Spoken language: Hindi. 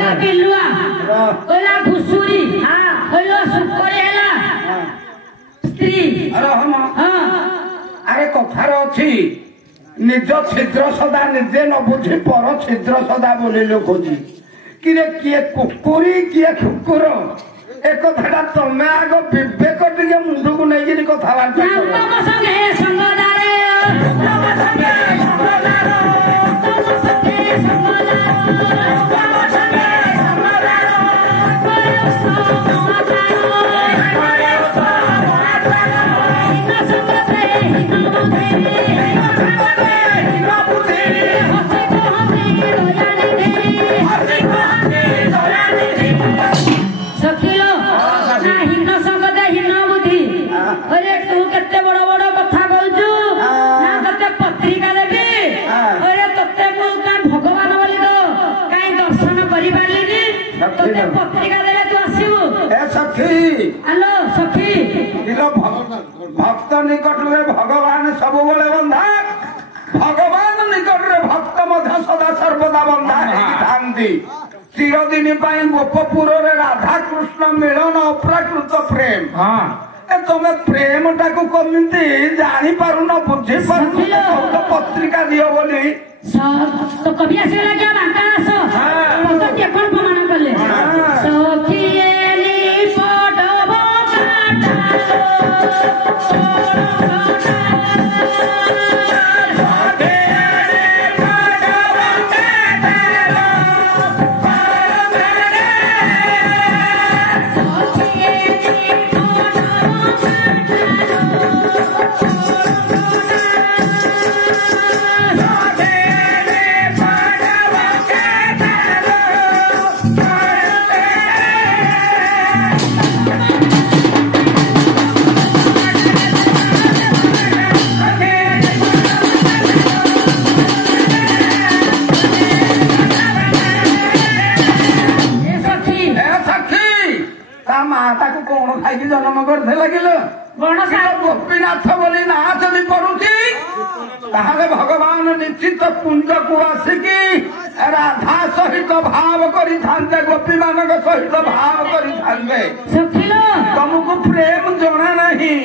କହିଲା ବିଲୁଆ କହିଲା ଘୁଷୁରୀ କହିଲା ସୁପରି ହେଲା ସ୍ତ୍ରୀ ଆରେ କଥାର ଅଛି ନିଜ ଛିଦ୍ର ସଦା ନିଜେ ନ ବୁଝି ପର ଛିଦ୍ର ସଦା ବୋଲି ଲୋକଛି କିରେ କିଏ କୁକୁରୀ କିଏ କୁକୁର ଏ କଥାଟା ତମେ ଆଗ ବିବେକ ଟିକେ ମୁଣ୍ଡକୁ ନେଇକିରି କଥାବାର୍ତ୍ତା भक्त निकट में भगवान सबुबले बंधा भगवान निकट में भक्त सदा सर्वदा बंधा चिरदिन गोपपुर राधा कृष्ण मिलन अप्राकृत प्रेम तमें प्रेम टाकू कमिटी जानी पारुन बुझी पारुन पत्रिका दियो बोली तो कभी आसेला क्या बांका आसो तो के कोन प्रमाण करले सखिएली पडब जन्म करते लगिल गोपीनाथ बोली ना चली पड़ुची भगवान निश्चित कुंज को आसिकी राधा सहित भाव करी गोपी मान सहित भाव करी तुमको प्रेम जना नहीं